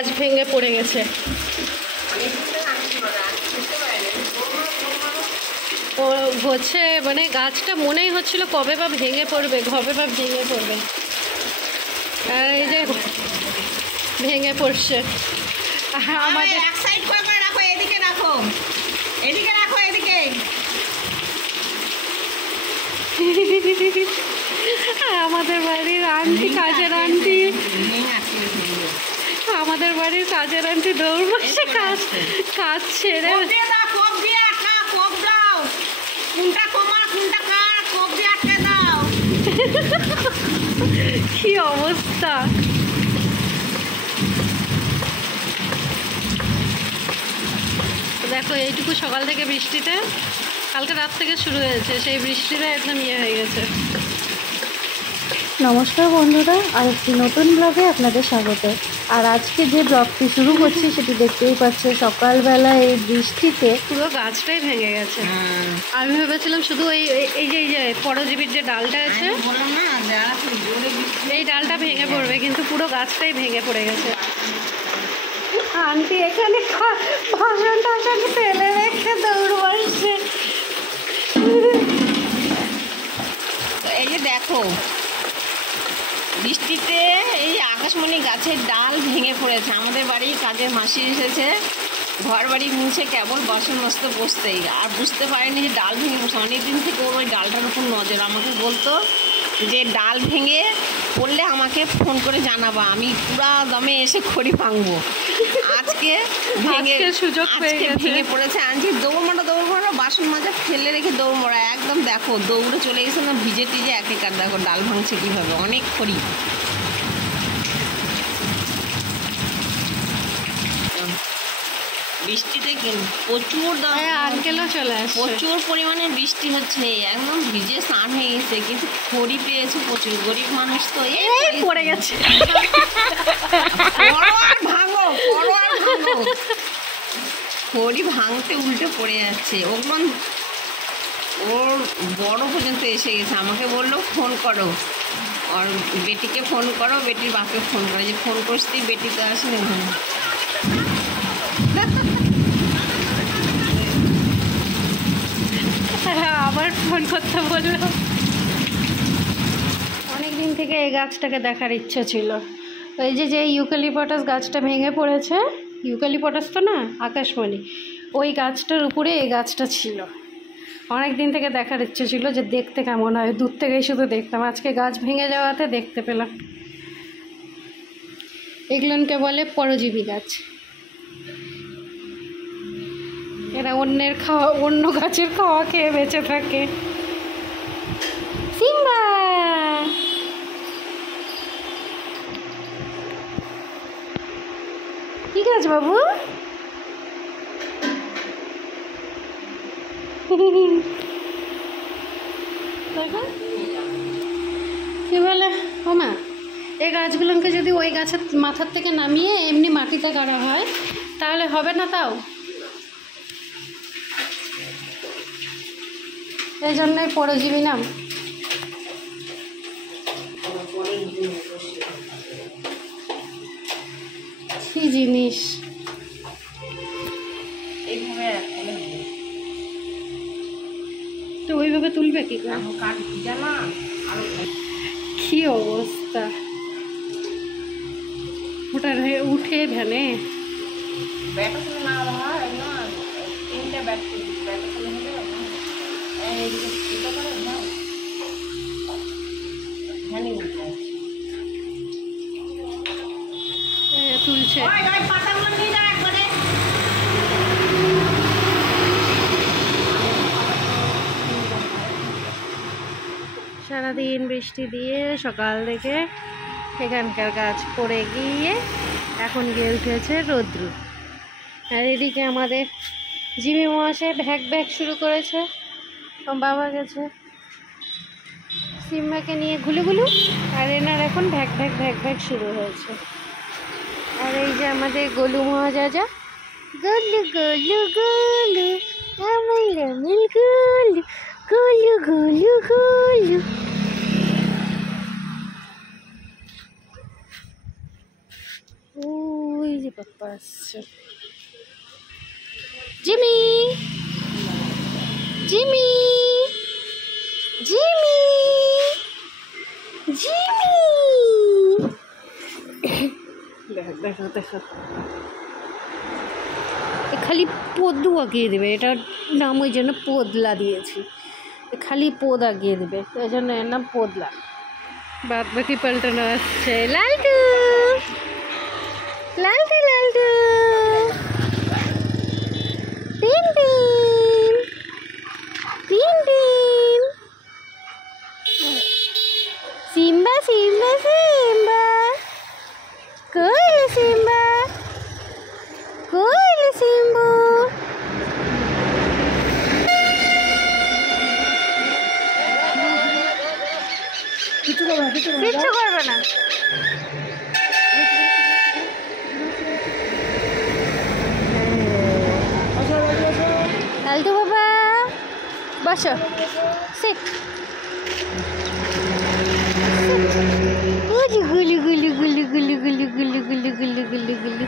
গাছ ভেঙে পড়ে গেছে। ও হচ্ছে মানে গাছটা মনেই হচ্ছিল কবে বা ভেঙে পড়বে, আর এই যে ভেঙে পড়ছে। আমাদের এক সাইড করে রাখো, এদিকে রাখো, এদিকে আমাদের বাড়ির আন্টি, কাজের আন্টি, দৌড় মারছে কাজ ছেড়ে। কি অবস্থা! দেখো এইটুকু সকাল থেকে বৃষ্টিতে, কালকে রাত থেকে শুরু হয়েছে, সেই বৃষ্টিতে একদম হয়ে গেছে। নমস্কার বন্ধুরা, আর একটি নতুন ব্লগে আপনাদের স্বাগত। আর আজকে যে ব্লগটি শুরু করছি সেটি দেখতেই পাচ্ছে, সকালবেলা এই বৃষ্টিতে পুরো গাছটাই ভেঙে গেছে। আমি ভেবেছিলাম শুধু এই যে পরজীবীর যে ডালটা আছে এই ডালটা ভেঙে পড়বে, কিন্তু পুরো গাছটাই ভেঙে পড়ে গেছে। আন্টি এখানে ভাষণ টাষণ ফেলে রেখে দৌড় মারছে। এই যে দেখো বৃষ্টিতে এই আকাশমণি গাছের ডাল ভেঙে পড়েছে। আমাদের বাড়ির কাজের মাসি এসেছে, ঘর বাড়ি মুছে কেবল বাসন মাজতে বসতেই, আর বুঝতে পারেনি যে ডাল ভেঙে পড়ছে। অনেকদিন থেকে ওর ওই ডালটার উপর নজর, আমাকে বলতো যে ডাল ভেঙে পড়লে আমাকে ফোন করে জানাবা, আমি পুরা দমে এসে খড়ি ভাঙবো। আজকে ভেঙে পড়েছে। আনছি দৌড় মারা বাসন মাজা ফেলে রেখে দৌড় মারা, একদম দেখো দৌড়ে চলে গেছে না, ভিজে টিজে একেকার। দেখো ডাল ভাঙছে কীভাবে, অনেক খড়ি। বৃষ্টিতে প্রচুর আঙ্কেলও চলে আসছে, প্রচুর পরিমাণে বৃষ্টি হচ্ছে, একদম ভিজে স্নান হয়ে গেছে, কিন্তু খড়ি পেয়েছে প্রচুর। গরিব মানুষ তো এই পড়ে গেছে। খড়ি ভাঙতে উল্টে পড়ে যাচ্ছে। ওর বড় পর্যন্ত এসে গেছে, আমাকে বললো ফোন করো, আর বেটিকে ফোন করো, বেটির বাপকে ফোন করো। যে ফোন করছি বেটি তো আসেনি ওখানে। আবার ফোন করতে বললো। অনেক দিন থেকে এই গাছটাকে দেখার ইচ্ছা ছিল। ওই যে ইউক্যালিপটাস গাছটা ভেঙে পড়েছে, ইউক্যালিপটাস তো না, আকাশমণি, ওই গাছটার উপরে এই গাছটা ছিল। অনেক দিন থেকে দেখার ইচ্ছে ছিল যে দেখতে কেমন হয়, দূর থেকেই শুধু দেখতাম। আজকে গাছ ভেঙে যাওয়াতে দেখতে পেলাম। এগুলোকে বলে পরজীবী গাছ। এরা অন্য গাছের খাওয়া খেয়ে বেঁচে থাকে। সিম্বা, ঠিক আছে বাবু। কি বলে ও মা, এই গাছগুলোকে যদি ওই গাছের মাথার থেকে নামিয়ে এমনি মাটিতে গাড়া হয় তাহলে হবে না? তাও এই জন্যই পরজীবী নাম। কি জিনিস! তো ওইভাবে তুলবে কি করে? কি অবস্থা! ওটা উঠে ভ্যানে তুলছে। সারাদিন বৃষ্টি দিয়ে সকাল থেকে এখানকার গাছ পড়ে গিয়ে এখন গিয়ে উঠেছে রৌদ্র। আর এদিকে আমাদের জিমি মহাশয় ভ্যাক শুরু করেছে। বাবা গেছে সিম্বাকে নিয়ে গুলু, আর এনার এখন ভ্যাক শুরু হয়েছে। আর এই যে আমাদের গোলু মহাজাজা, গোলু গোলু গোলু আমার রামিল গোলু, গোলু গোলু গোলু। ওই যে যে পাপ্পা আসছে। জিমি জিমি জিমি জিমি, দেখো দেখো দেখো, খালি পদ্মু আঁকিয়ে দেবে, এটার নাম ওই জন্য পোদলা দিয়েছি, খালি পোদ আঁকিয়ে দেবে, ওই জন্য এর নাম পোদলা। বাদ বাকি পাল্টানো আসছে। লালটু লালটু লালটু, টিন টিন টিন টিন, সিম্বা সিম্বা সিম্বা, কই সিম্বা কই সিম্বু, কিচ্ছু করবে না। লালটু বাবা বসো, সিট, গুলি গুলি গুলি গুলি গুলি গুলি গুলি গুলি গুলি গুলি গুলি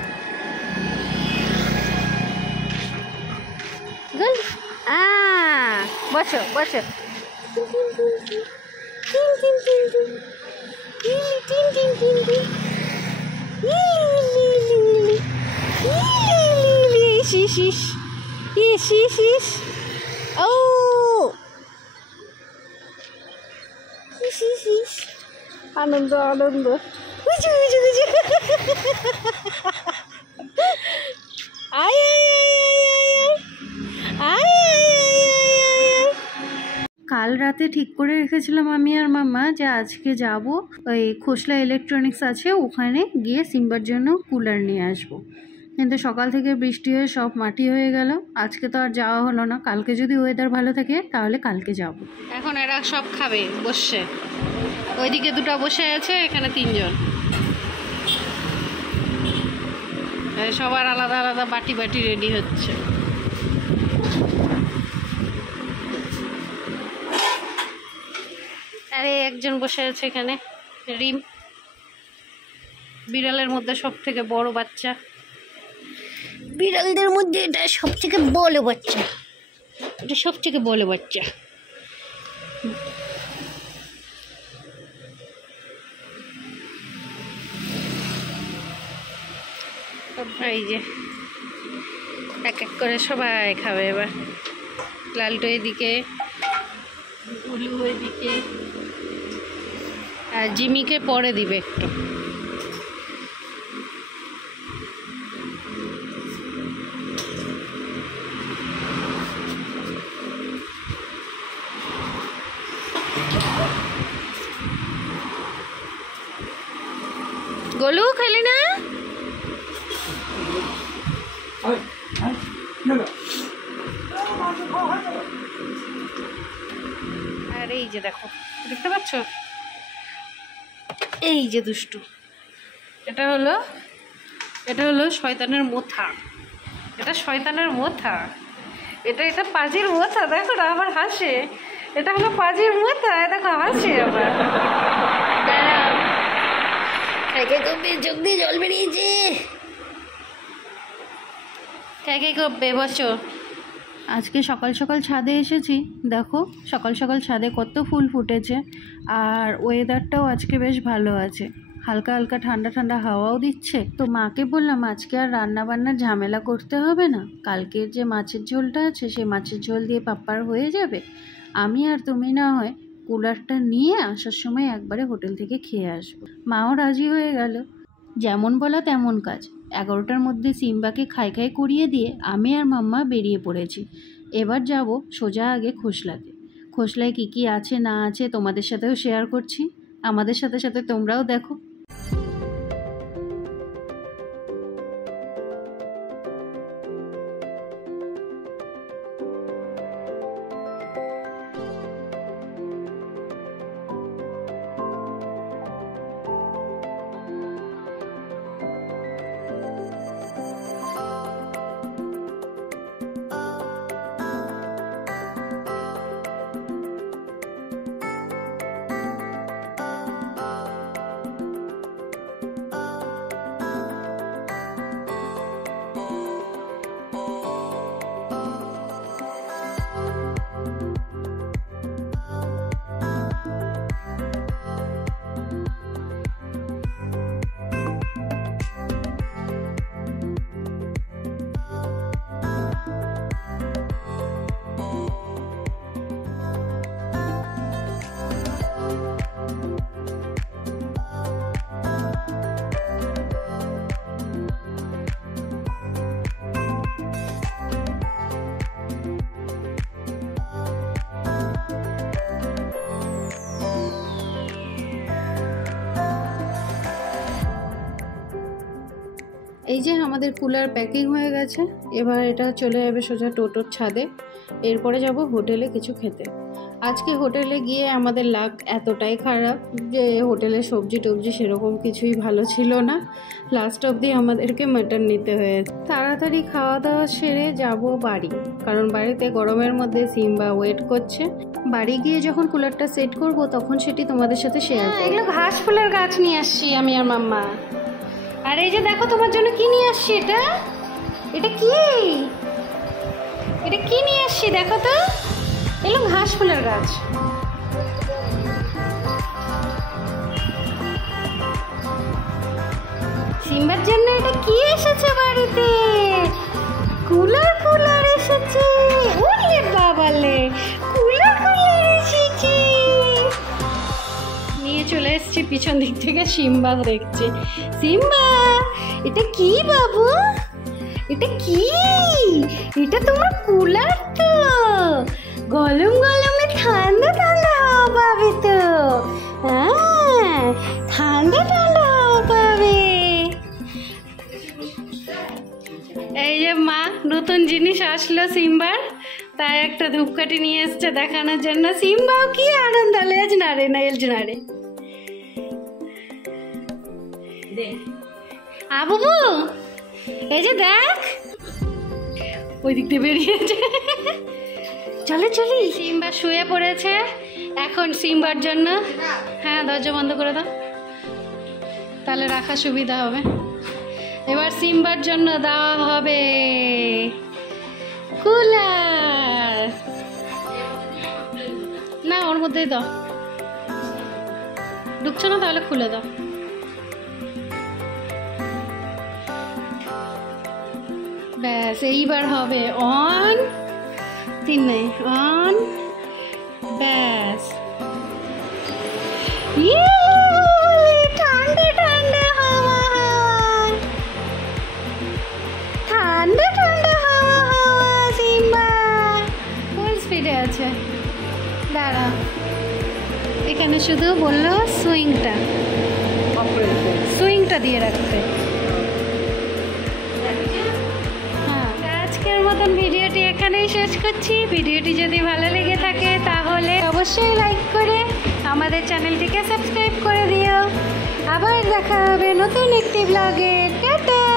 গুলি, বসো বসো, টিন টিন টিন টিন টিন টিন টিন টিন, ইস ইস ইস ইস ইস, ও ইস ইস ইস, আনন্দ আনন্দ, বুঝু বুঝু বুঝু, আয় আয় আয় আয় আয়। কাল রাতে ঠিক করে রেখেছিলাম আমি আর মাম্মা যে আজকে যাব ওই খোসলা ইলেকট্রনিক্স আছে, ওখানে গিয়ে সিম্বার জন্য কুলার নিয়ে আসবো, কিন্তু সকাল থেকে বৃষ্টি হয়ে সব মাটি হয়ে গেল, আজকে তো আর যাওয়া হলো না। কালকে যদি ওয়েদার ভালো থাকে তাহলে কালকে যাব। এখন এরা সব খাবে বসে, ওইদিকে দুটো বসে আছে, এখানে তিনজন, সবার আলাদা আলাদা বাটি বাটি রেডি হচ্ছে। আরে একজন বসে আছে এখানে, রিম, বিড়ালের মধ্যে সব থেকে বড় বাচ্চা, বিড়ালদের মধ্যে এটা সব থেকে বড় বাচ্চা, এটা সব থেকে বড় বাচ্চা। এই যে এক এক করে সবাই খাবে এবার। লালটু এদিকে, উলু এদিকে, আর জিমিকে পরে দিবে একটু। গোলু খেলি না, আর এই যে দেখো, দেখতে পাচ্ছ, এই যে দুষ্টু, এটা হলো শয়তানের মোথা, এটা শয়তানের মোথা, এটা পাজির মোথা, দেখো না আবার হাসে, এটা হলো পাজির মোথা, দেখো হাসে আবার, চোখ দিয়ে জল বেরিয়েছে, কে করবে বসো। আজকে সকাল সকাল ছাদে এসেছি, দেখো সকাল সকাল ছাদে কত ফুল ফুটেছে, আর ওয়েদারটাও আজকে বেশ ভালো আছে, হালকা হালকা ঠান্ডা ঠান্ডা হাওয়াও দিচ্ছে। তো মাকে বললাম আজকে আর রান্না বান্নার ঝামেলা করতে হবে না, কালকের যে মাছের ঝোলটা আছে সেই মাছের ঝোল দিয়ে পাপ্পার হয়ে যাবে, আমি আর তুমি না হয় কুলারটা নিয়ে আসার সময় একবারে হোটেল থেকে খেয়ে আসবো। মাও রাজি হয়ে গেল, যেমন বলা তেমন কাজ। 11টার মধ্যে সিম্বাকে খাই খাই করিয়ে দিয়ে আমি আর মাম্মা বেরিয়ে পড়েছি। এবার যাব সোজা আগে খোসলাতে। খোসলায় কী কী আছে না আছে তোমাদের সাথেও শেয়ার করছি, আমাদের সাথে সাথে তোমরাও দেখো। এই যে আমাদের কুলার প্যাকিং হয়ে গেছে, এবার এটা চলে যাবে সোজা টোটোর ছাদে। এরপরে যাব হোটেলে কিছু খেতে। আজকে হোটেলে গিয়ে আমাদের লাক এতটাই খারাপ যে হোটেলের সবজি টবজি সেরকম কিছুই ভালো ছিল না। লাস্ট অবধি আমাদেরকে মাটন নিতে হয়েছে। তাড়াতাড়ি খাওয়া দাওয়া সেরে যাব বাড়ি, কারণ বাড়িতে গরমের মধ্যে সিম্বা ওয়েট করছে। বাড়ি গিয়ে যখন কুলারটা সেট করব তখন সেটি তোমাদের সাথে শেয়ার করব। এগুলো ঘাস ফুলের গাছ নিয়ে আসছি আমি আর মাম্মা। আর এই যে দেখো তোমার জন্য কি নিয়ে আসছি, এটা এটা কি, এটা কি নিয়ে আসছি দেখো তো, এগুলো ঘাস ফুলের গাছ। সিম্বার জন্য এটা কি এসেছে বাড়িতে, কুলার কুলার এসেছে। ওরে বাবালে, কুলার কুলার এসেছে। নিয়ে চলে এসেছি পিছন দিক থেকে, সিম্বা দেখছে। সিম্বা এটা কি বাবু, এটা কি, এটা তোমার কুলার তো, গরম গরমে ঠান্ডা ঠান্ডা হাওয়া পাবে তো। হ্যাঁ, ঠান্ডা ঠান্ডা হাওয়া পাবে। এই যে মা নতুন জিনিস আসলো সিম্বার, তাই একটা ধূপকাঠি নিয়ে এসছে দেখানোর জন্য। সিম্বাও কি আনন্দ, লেজ নাড়ে না এলজ নাড়ে। আবুবু এই যে দেখ, ওই দিক দিয়ে বেরিয়েছে। চলে চলি। সিম্বা শুয়ে পড়েছে এখন সিম্বার জন্য। হ্যাঁ দরজা বন্ধ করে দাও, তাহলে রাখা সুবিধা হবে। এবার সিম্বার জন্য দেওয়া হবে কুলার। না ওর মধ্যেই দাও, ঢুকছো না তাহলে খুলে দাও। ব্যাস এইবার হবে অন, তিন নেই অন, ব্যাস। ঠান্ডা ঠান্ডা হাওয়া হাওয়া, ঠান্ডা ঠান্ডা হাওয়া হাওয়া। সিম্বা ফুল স্পিডে আছে। দাঁড়া, এখানে শুধু বললো সুইংটা দিয়ে রাখতে। আজকের মতন ভিডিওটি এখানেই শেষ করছি। ভিডিওটি যদি ভালো লেগে থাকে তাহলে অবশ্যই লাইক করে আমাদের চ্যানেলটিকে সাবস্ক্রাইব করে দিও। আবার দেখা হবে নতুন একটি ব্লগে। টাটা।